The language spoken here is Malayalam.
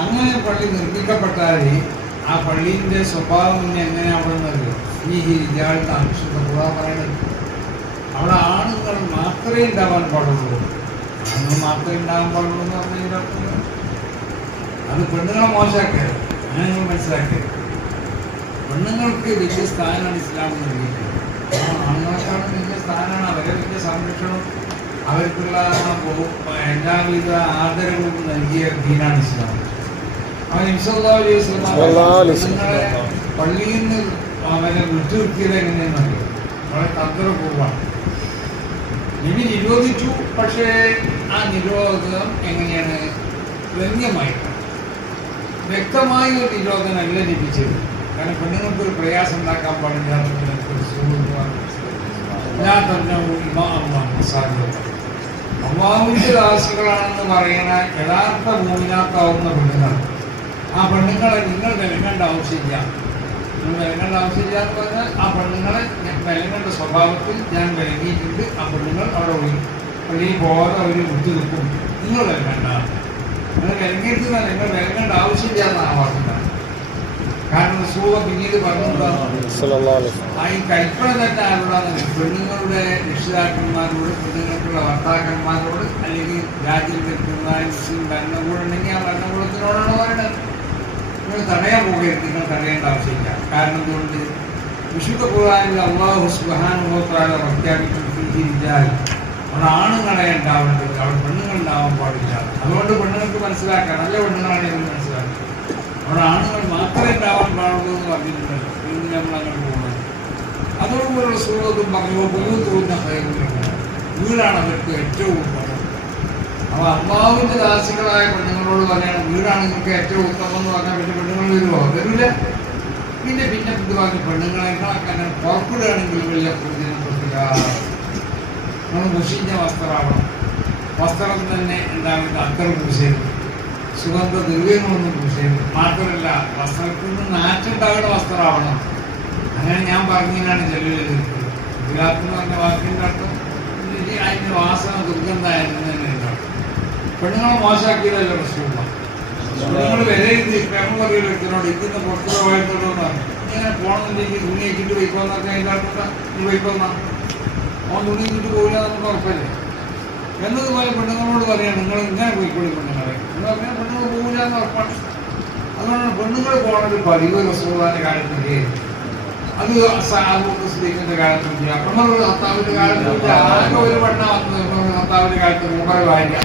അങ്ങനെ പള്ളി നിർമ്മിക്കപ്പെട്ടാൽ ആ പള്ളീൻ്റെ സ്വഭാവം പിന്നെ എങ്ങനെയാവുന്നത് ഈ ഇയാളുടെ ആവശ്യത്തെ കൂടാ പറയുന്നത്. അവിടെ ആണുങ്ങൾ മാത്രമേ ഉണ്ടാവാൻ പാടുള്ളൂ. ആണുങ്ങൾ മാത്രമേ ഉണ്ടാകാൻ പാടുള്ളൂ എന്ന് പറഞ്ഞാൽ അത് പെണ്ണുങ്ങളെ മോശമാക്കരുത്. അങ്ങനെ നിങ്ങൾ മനസ്സിലാക്കരുത്. പെണ്ണുങ്ങൾക്ക് വലിയ സ്ഥാനമാണ് ഇസ്ലാം നൽകിയിട്ടുള്ളത്. ആണുങ്ങൾക്കാണ് വലിയ സ്ഥാനമാണ്. അവരെ വലിയ സംരക്ഷണം, അവർക്കുള്ള എല്ലാവിധ ആദരവും നൽകിയ ദീനാണ് ഇസ്ലാം. അവൻ ഇൻഷല്ലാഹു അലൈഹി വസല്ലം നിങ്ങളെ പള്ളിയിൽ നിന്ന് അവനെ വിട്ടുനിർത്തിയത് എങ്ങനെയെന്നറിയോ? വളരെ തന്ത്രപൂർവ്വമാണ്. നബി നിരോധിച്ചു. പക്ഷേ ആ നിരോധനം എങ്ങനെയാണ്? വ്യംഗ്യമായിട്ടാണ്. വ്യക്തമായ ഒരു നിരോധനമല്ല ലഭിച്ചത്. കാരണം പെണ്ണുങ്ങൾക്ക് ഒരു പ്രയാസം ഉണ്ടാക്കാൻ പാടില്ല. അള്ളാഹുവിന്റെ ദാസികളാണെന്ന് പറയുന്ന യഥാർത്ഥ മോമിനാത്താവുന്ന പെണ്ണുങ്ങൾ, ആ പെണ്ണുങ്ങളെ നിങ്ങൾ വിലങ്ങേണ്ട ആവശ്യമില്ല. നിങ്ങൾ വിലങ്ങേണ്ട ആവശ്യമില്ല എന്ന് പറഞ്ഞാൽ ആ പെണ്ണുങ്ങളെ വിലങ്ങേണ്ട സ്വഭാവത്തിൽ ഞാൻ വിലങ്ങിയിട്ടുണ്ട്. ആ പെണ്ണുങ്ങൾ അവിടെ പോയി പള്ളിയിൽ പോകാതെ അവർ വിട്ടുനിൽക്കും. നിങ്ങൾ വിലങ്ങേണ്ട, നിങ്ങൾ വിലങ്ങിയിട്ട് നിങ്ങൾ വിലങ്ങേണ്ട ആവശ്യമില്ല എന്നാണ് പറഞ്ഞത്. കാരണം റസൂൽ പിന്നീട് പറഞ്ഞിട്ടുണ്ടാകും ആ ഈ കൽപ്പന തന്നെ ആരോടാണ്? പെണ്ണുങ്ങളുടെ രക്ഷിതാക്കന്മാരോട്, പെണ്ണുങ്ങൾക്കുള്ള ഭർത്താക്കന്മാരോട്, അല്ലെങ്കിൽ രാജ്യം ഭരിക്കുന്ന മുസ്ലിം ഭരണകൂടമുണ്ടെങ്കിൽ ആ ഭരണകൂടത്തിനോടാണ് പറയുന്നത്. നിങ്ങൾ തടയാൻ പോകരുത്, നിങ്ങൾ തടയേണ്ട ആവശ്യമില്ല. കാരണം എന്തുകൊണ്ട്? വിശുദ്ധ ഖുർആനിൽ അല്ലാഹു സുബ്ഹാനഹു വ തആല പ്രഖ്യാപിച്ചിരിച്ചാൽ അവിടെ ആണുങ്ങളെ ഉണ്ടാവേണ്ടത്, അവിടെ പെണ്ണുങ്ങൾ ഉണ്ടാവാൻ പാടില്ല. അതുകൊണ്ട് പെണ്ണുങ്ങൾക്ക് മനസ്സിലാക്കാം, നല്ല പെണ്ണുങ്ങളാണെങ്കിൽ മനസ്സിലാക്കാം. അവിടെ ആണുങ്ങൾ മാത്രമേ ഉണ്ടാവാൻ പാടുള്ളൂ എന്ന് പറഞ്ഞിട്ടുണ്ടല്ലോ. പിന്നെ നമ്മൾ അങ്ങനെ പോകുന്നത് അതോടുകൂടെ സുഖത്തും പറഞ്ഞു തോന്നുന്ന വീടാണ് അവർക്ക് ഏറ്റവും ഉത്തമം. അപ്പോൾ അള്ളാഹുവിന്റെ ദാസികളായ പെണ്ണുങ്ങളോട് പറയണം വീടാണ് നിങ്ങൾക്ക് ഏറ്റവും ഉത്തമം എന്ന് പറഞ്ഞാൽ പിന്നെ പെണ്ണുങ്ങൾ വരുമോ? വരില്ല. പിന്നെ ഇത് പറഞ്ഞ് പെണ്ണുങ്ങളെക്കാളൊക്കെ അങ്ങനെ പുറപ്പെടുകയാണെങ്കിൽ വലിയ പ്രയോജനപ്പെട്ടില്ല. നമ്മൾ മുഷിഞ്ഞ വസ്ത്രമാവണം. വസ്ത്രം തന്നെ എന്താണെന്ന് അത്തർ പൂശരുത്, സുഗന്ധ ദ്രവ്യങ്ങളൊന്നും പൂശരുത്. മാത്രമല്ല വസ്ത്രത്തിൽ നിന്ന് നാറ്റുണ്ടാകുന്ന വസ്ത്രമാവണം. അങ്ങനെ ഞാൻ പറഞ്ഞതിനാണ് ചെല്ലുകൾ നിൽക്കുന്നത്. ഗുജറാത്ത് എന്ന് പറഞ്ഞ വാക്കിൻ്റെ അർത്ഥം അതിൻ്റെ വാസന ദുർഗന്ധമായിരുന്നു തന്നെ ഉണ്ടാവും. പെണ്ണുങ്ങളെ മോശമാക്കിയതല്ലോ പ്രശ്നമില്ല. പെണ്ണുങ്ങൾ വിലയിരുത്തി പെണ്ണു പറയുന്ന വ്യക്തിനോട് ഇന്ന് പുറത്തുള്ള പോയത്തോളൂ എന്ന് പറഞ്ഞു. ഇങ്ങനെ പോകണമെന്നില്ലെങ്കിൽ തുണി വെച്ചിട്ട് പോയിക്കോന്നൊക്കെ അതിൻ്റെ അർത്ഥം നീ പോയിക്കോന്നാ. അവൻ തുണി വെച്ചിട്ട് പോകില്ല നമുക്ക് ഉറപ്പല്ലേ. എന്നതുപോലെ പെണ്ണുങ്ങളോട് പറയാം നിങ്ങൾ ഇങ്ങനെ പോയിക്കോളി പെണ്ണുങ്ങളെ എന്ന് പറഞ്ഞാൽ പെണ്ണുങ്ങൾ പോകില്ല എന്ന് ഉറപ്പാണ്. അതുകൊണ്ടാണ് പെണ്ണുങ്ങൾ പോകുന്നത് പതിവ് റസൂലുള്ളാഹിന്റെ കാലത്തില്ലേ, അത് സ്ത്രീകളുടെ കാലത്തില്ല, പെണ്ണുങ്ങൾ ഭർത്താവിന്റെ കാലത്തില്ല. ആകെ ഒരു പെണ്ണ വന്നത് ഭർത്താവിന്റെ കാലത്ത് മൂപ്പര് ഭാര്യ.